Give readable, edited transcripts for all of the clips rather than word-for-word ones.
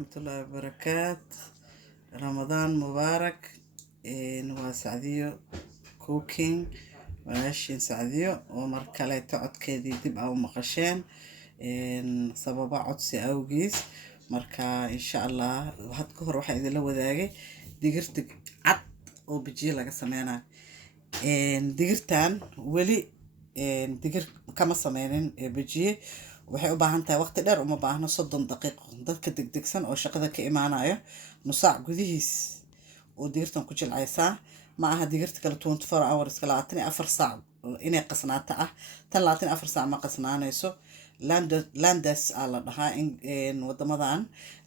ورحمة الله وبركاته. رمضان مبارك. وسعديو كوكينج وعشين سعديو ومركلة تعد كذي تبقى ومقشين سبب عدسي أوجيس مركا إن شاء الله واحد كهر واحد إذا لو ذاقي دقرتك عد وبجي لك سمينا دقرتان ولي دقر كما سمينين بجي waxay u baahan tahay waqti dheer uma baahna 30 daqiiqo dadka degdegsan oo shaqada ka imaanayo nus saac gudihiis oo digirtan ku jilcaysaa ma aha digirta kala 24 hours kala 24 saac inay qasnaata ah tan 24 saac ma qasnaanayso landas ala dhahaa in wadamadan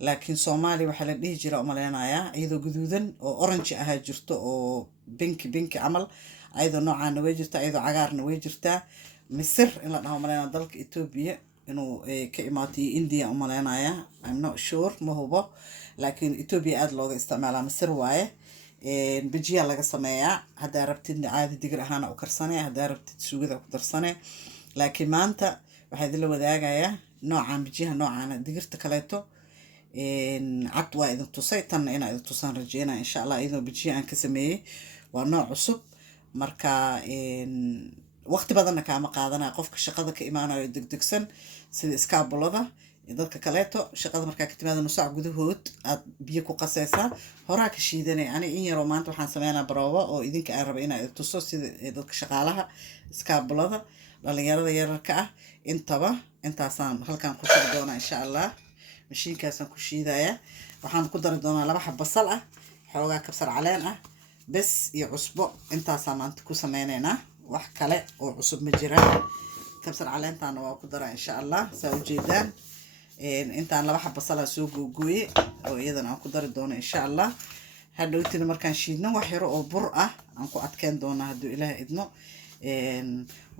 laakiin Soomaali waxa la dhihi jiraa umaleenayaa iyadoo guduudan oo orange ah jirto oo binki amal ayadoo noocaan way jirtaa ayadoo cagaarna way jirtaa Misir in la dhaho umaleenaa dalka Ethiopia inuu ka imaatay India umaleenayaa I'm not sure ma hubo laakiin Ethiopia aad looga isticmaalaa Misir waaye bijiya laga sameeyaa hadaa rabtid caadi digir ahaan u karsanay hadaa rabtid suugada ku darsanay laakiin maanta waxaa la wadaagayaa noocan bijiyaha noocan digirta kaleeto cad waa idin tusay tan ina idin tusan rajeena insha Allah idoo bijiya aan ka sameeyay waa nooc cusub marka waqti badan ka qaadana qofka shaqada ka imaanayo degdegsan sida iskaabulada dadka kaleeto shaqada marka ka timaado nus saac gudahood aad biyo ku qasaysaa horaa ka shiidanay ani in yar oo maanta waxaan sameeynaa baroobo oo idinka aan raba inaan tuso sida dadka shaqaalaha iskaabulada dhalinyarada yararka ah intaasaan halkaan ku soo doona insha Allah mashiinkaasaan ku shiidaya waxaan ku dari doonaa 2 xab basal ah xoogaa kabsar caleen ah bas iyo cusbo intaasaan maanta ku sameynaynaa wax kale oo cusub ma jiraan kabsar caleentana waa ku daraa insha Allah saa u jeedaan intaan 2 xab basal soo googooyay oo iyadana aan ku dari doono insha Allah hadhowtina markaan shiidno wax yar oo bur ah aan ku adkeen doona haduu Ilaahay idmo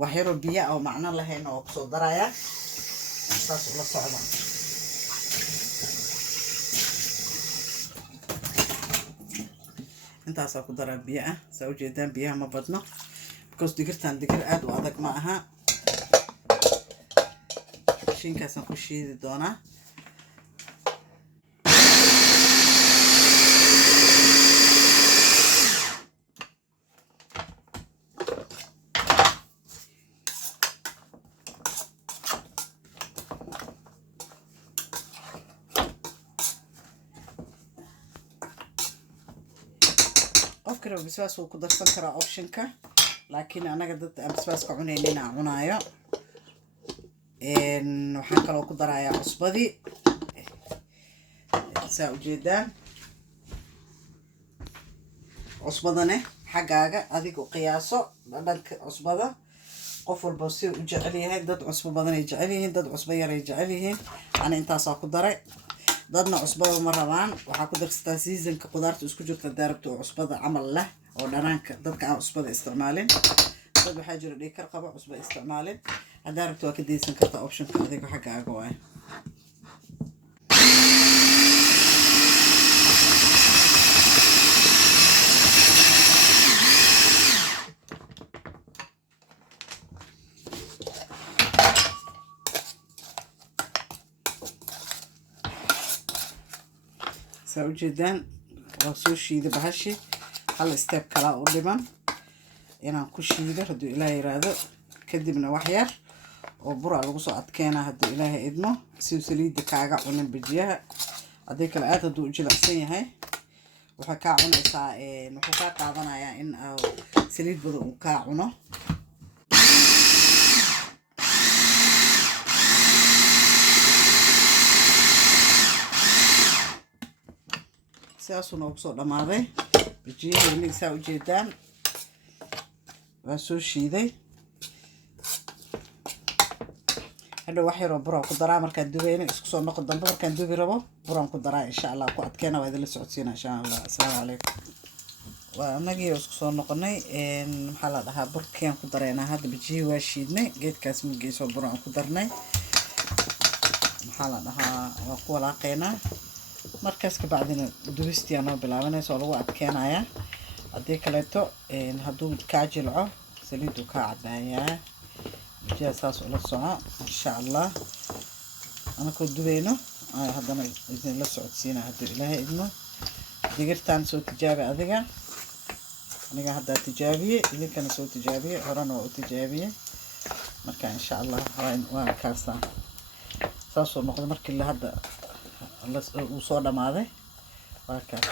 wax yar oo biyo oo macna lahayn oo soo daraya taas la socda intaas ku daraa biyo ah saa u jeedaan biyaha ma badno because digirtan digir aad u adag ma aha shinkaasaan ku shiidi doonaa qofkana bisbaas uu ku darsan karaa optionka laakiin anaga dad aan bisbaas ka cunaynina cunaayo waxaan kaloo ku darayaa cusbadii saa u jeedaan cusbadane xagaaga adiga u qiyaaso dhadhanka cusbada qof walba si u jecel yahay dad cusbo badan ay jecel yihiin dad cusbo yar ay jecel yihiin ana intaas ku daray dadna cusbada ma rabaan waxa ku darsataa seasonka qudaarta isku jirta daarabta oo cusbada amal leh oo dhanaanka dadka aan cusbada isticmaalin dad waxa jira dhikar qaba cusbada isticmaalin daarabta waa ka deysan kartaa optionka adiga xagaaga waay saa u jeedaan waa soo shiiday bahashi hal step kala u dhiman inaan ku shiido haduu Ilaahay yiraahdo kadibna wax yar oo bur lagu soo adkeena haduu Ilaahay idmo si saliid kaaga cunin bijiyaha aday kala aad haduu jilicsan yahay waxa ka cunaysaa wuxuu ka qaadanayaa in saliid badan uu ka cuno saasuna ugu soo dhamaaday bijiyaha saa u jeedaan waa soo shiiday hadda wax yar oo bur ku daraa markaan dubayno isku soo noqon dambe markaan dubi rabo buraan ku daraa insha Allah ku adkeena waa idin la socodsiina insha Allah assalaamu alaykum waa anagii isku soo noqonay waxa la dhahaa burkeen ku dareena hadda bijiyaha waa shiidnay geedkaas migeeso buraan ku darnay waxa la dhahaa waa ku walaaqeena markaas ka bacdina dubistii aan bilaabanayso lagu adkeenaya hadii kaleeto haduu ka jilco saliidu ka cabaaya bijiyaha saas oo la soco insha Allah ana ku dubayno haddana idinla socodsiinaa hadduu ilaahay idmo. digirtaan soo tijaabi adiga, aniga haddaa tijaabiyey, idinkana soo tijaabiye, horena waa u tijaabiyey. marka insha allah waa kaasaa saasoo noqdo markii la hadda uu soo dhamaaday. waa kaas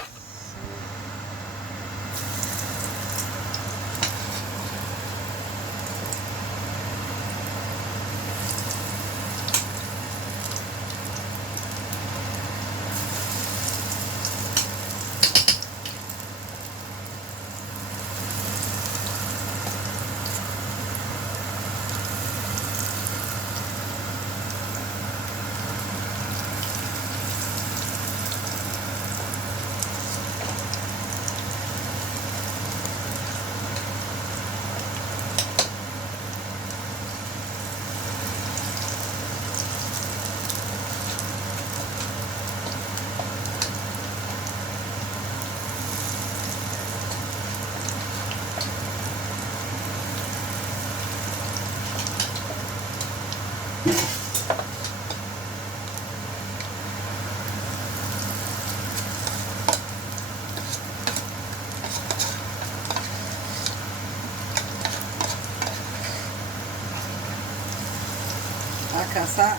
halkaasaa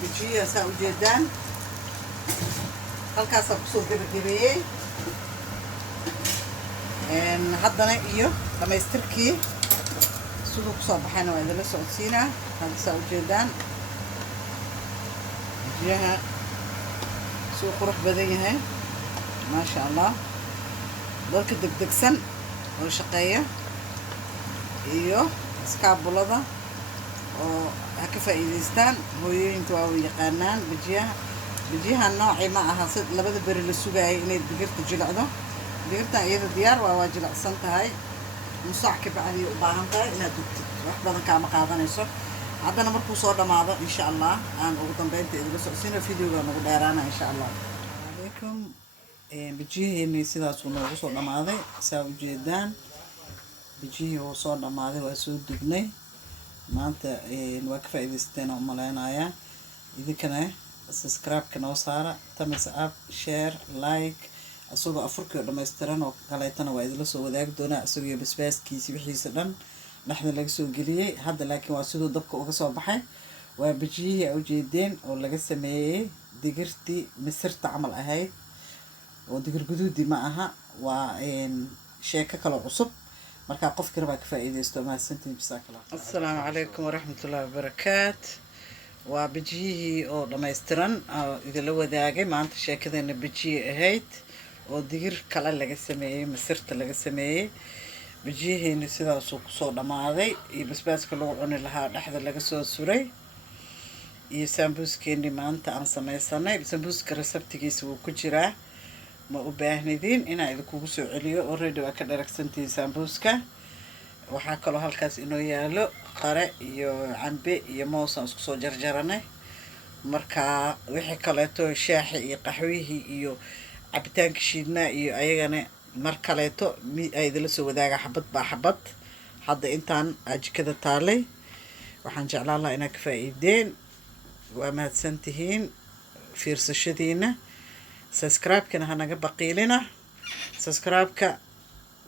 bijiya saa ujeedaan, halkaasaa kusoo gabagabeeyey. haddana iyo dhamaystirkii siduu kusoo baxayna waa idinla socodsiinaa. hadda saa ujeedaan bijiyaha suu qurux badan yahay maasha allah. dadka degdegsan oo shaqeeya iyo iskaabulada oo ha ka faa'iidaystaan. hooyooyinka waa u yaqaanaan bijiyaha noocii ma aha si labada beri la sugaayay inay digirta jilicdo. digirtan iyada diyaar waa jilicsan tahay. nusaac ka bacdi u baahan tahay inaad dugtid, wax badan kaama qaadanayso. haddana markuu soo dhamaado insha allah aan ugu dambeynta idinla socodsiino, videoga nagu dheeraana insha allah. alaykum bijiyaheeni sidaasuu noogu soo dhamaaday. saa ujeedaan bijiyihii wuu soo dhamaaday, waa soo dugnay. maanta waa ka faa'iidaysateen oo malaynayaa. idinkana subscribe-ka noo saara, thumbs up, share, like. asagoo afurkii oo dhammaystiran oo kaleetana waa idinla soo wadaagi doonaa, isagoo basbaaskiisi wixiisa dhan dhexda laga soo geliyey. hadda laakiin waa siduu dabka uga soo baxay. waa bijiyihii a ujeedeen oo laga sameeyey digirtii misirta camal ahayd, oo digir guduudi ma aha. waa sheeko kaloo cusub. markaa qofkii rabaa ka faa'iidaysto. mahadsantiin. jazakallah. assalaamu calaykum waraxmatullahi wabarakaat. waa bijiyihii oo dhammaystiran oo idinla wadaagay. maanta sheekadeena bijiye ahayd oo digir kale laga sameeyey, misirta laga sameeyey. bijiyaheeni sidaasuu kusoo dhamaaday, iyo basbaaska lagu cuni lahaa dhexda laga soo suray, iyo sambuuskeenii maanta aan samaysanay. sambuuska resabtigiisa wuu ku jiraa, ma u baahnidin inaan idinkugu soo celiyo. already waa ka dharagsantihiin sambuuska. waxaa kaloo halkaas inoo yaalo qare iyo cambe iyo moos aan isku soo jarjaranay. markaa wixii kaleeto shaaxi iyo qaxwihii iyo cabitaanka shiidnaa iyo ayagana mar kaleeto idinla soo wadaaga xabad baa xabad. hadda intaan jikada taalay. waxaan jeclaan lahaa inaad ka faa'iideen. waa mahadsantihiin fiirsashadiina. subscribe-kana hanaga baqiilina. subscribe-ka,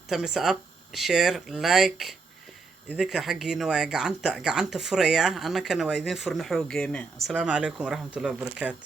thumbs up, share, like. idinka xaggiina waa gacanta furaya, annakana waa idin furna xoogeena. assalaamu calaykum waraxmatullahi wabarakaatu.